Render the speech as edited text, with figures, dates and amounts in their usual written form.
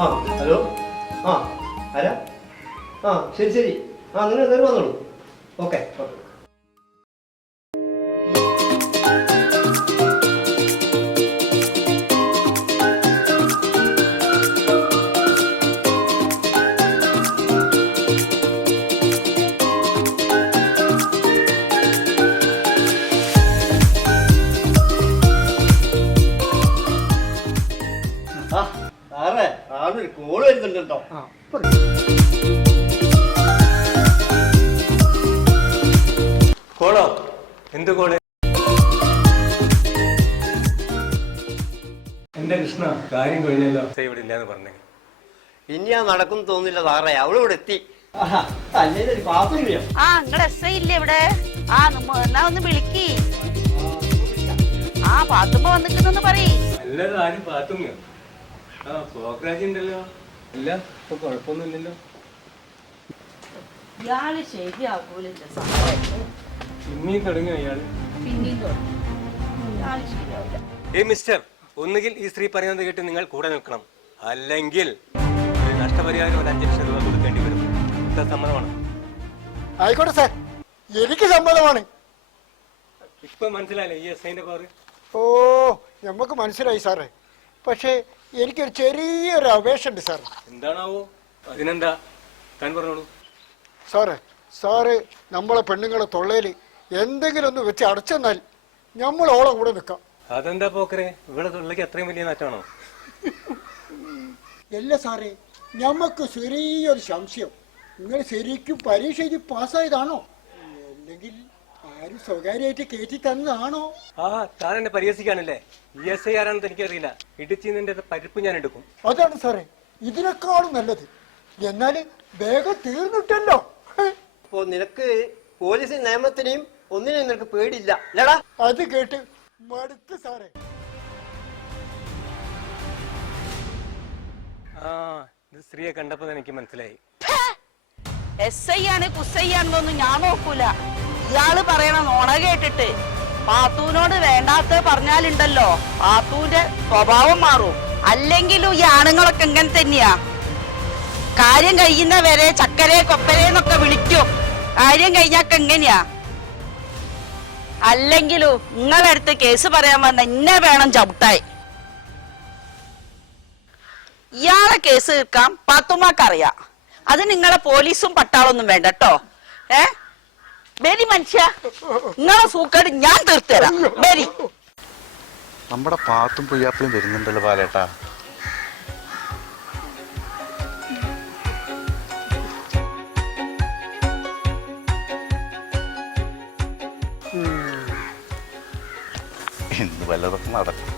ആ ഹലോ ആ ആരാ ആ ശരി ശരി ആ നിങ്ങൾ നേരെ വന്നോളൂ ഓക്കെ ഓക്കെ ആളൊരു കോള് വരുന്നുണ്ടോ കോളോ എന്ത് കോള് എന്റെ കൃഷ്ണ കാര്യം കഴിഞ്ഞല്ലോ ഇവിടെ ഇല്ലാന്ന് പറഞ്ഞേ ഇനി ആ നടക്കും തോന്നില്ല സാറേ അവളിവിടെ എത്തി ആ നിങ്ങളെ എസ് ഇല്ലേ ഇവിടെ ആ എന്നാ ഒന്ന് വിളിക്കി ആ പാത്തുമ്പോ വന്നിക്കുന്നൊന്ന് പറയ് നല്ലത് ആരും പാത്തുങ്ങ ആ പോക്രാജി ഉണ്ടല്ലോ ഇല്ല ഇപ്പൊ കുഴപ്പമൊന്നുമില്ലല്ലോ ഇയാള് ശരിയാവൂലില്ല പിന്നെയും തുടങ്ങി അയാള് പിന്നെയും തുടങ്ങി ഇയാള് ശരിയാവില്ല ഏയ് മിസ്റ്റർ ഒന്നുകിൽ ഈ സ്ത്രീ പറയുന്നത് കേട്ട് നിങ്ങൾ കൂടെ നിൽക്കണം അല്ലെങ്കിൽ ഒരു നഷ്ടപരിഹാരം ഒരു 5 ലക്ഷം രൂപ കൊടുക്കേണ്ടി വരും സമ്മതമാണ് ആയിക്കോട്ടെ സാർ എനിക്ക് സമ്മതമാണ് ഇപ്പൊ മനസ്സിലായില്ലേ ഈ എസ്ഐന്റെ പവർ ഓ നമുക്ക് മനസ്സിലായി സാറേ പക്ഷേ എനിക്കൊരു ചെറിയൊരു അപേക്ഷ ഉണ്ട് സാർ എന്താണാവോ അതിനെന്താ താൻ പറഞ്ഞോളൂ സാറ് നമ്മളെ പെണ്ണുങ്ങളെ തൊള്ളയിൽ എന്തെങ്കിലും ഒന്ന് വെച്ച് അടച്ചെന്നാൽ നമ്മൾ ഓളെ കൂടെ നിൽക്കാം അതെന്താ പോക്കരെ ഇവിടെ തൊള്ളക്ക് അത്രയും വലിയ നാറ്റാണോ അല്ല സാറേ ഞമ്മക്ക് ചെറിയൊരു സംശയം നിങ്ങൾ ശരിക്കും പരീക്ഷ എഴുതി പാസ്സായതാണോ അല്ലെങ്കിൽ ആരും സ്വകാര്യമായിട്ട് കയറ്റി തന്നതാണോ ആ താൻ എന്നെ പരിഹസിക്കാണല്ലേ ESI ആരാണെന്ന് എനിക്കറിയില്ല ഇടിച്ചിന്റെ പരിപ്പ് ഞാൻ എടുക്കും അതാണ് സാറേ ഇതിനേക്കാളും നല്ലത് എന്നാല് വേഗം തീർന്നിട്ടല്ലോ അപ്പോ നിനക്ക് പോലീസ് നിയമത്തിനെയും ഒന്നിനെയും നിനക്ക് പേടിയില്ല അല്ലടാ അത് കേട്ട് മടുത്ത് സാറേ ആ ഇത് സ്ത്രീയെ കണ്ടപ്പോ എനിക്ക് മനസ്സിലായി എസ് ഐ ആണ് കുസൈയാണെന്നൊന്നും ഞാൻ നോക്കൂല ഇയാള് പറയണ നോണ കേട്ടിട്ട് പാത്തൂനോട് വേണ്ടാത്ത പറഞ്ഞാലുണ്ടല്ലോ പാത്തൂന്റെ സ്വഭാവം മാറും അല്ലെങ്കിലും ഈ ആണുങ്ങളൊക്കെ ഇങ്ങനെ തന്നെയാ കാര്യം കഴിയുന്ന വരെ ചക്കരെ കൊപ്പരേന്നൊക്കെ വിളിക്കും കാര്യം കഴിഞ്ഞാക്ക എങ്ങനെയാ അല്ലെങ്കിലും നിങ്ങളടുത്ത് കേസ് പറയാൻ വന്ന ഇന്നെ വേണം ചവിട്ടായി ഇയാളെ കേസ് തീർക്കാം പാത്തുമാക്കറിയാം അത് നിങ്ങളെ പോലീസും പട്ടാളൊന്നും വേണ്ട കേട്ടോ ബരി മനുഷ്യ നിങ്ങളെ സൂക്കേട് ഞാൻ തീർത്തുതരാം ബരി നമ്മുടെ പാത്തും പൊയ്യാപ്പലും വരുന്നുണ്ടല്ലോ പാലേട്ടാ ഇന്ന് വല്ലതൊക്കെ നടക്കും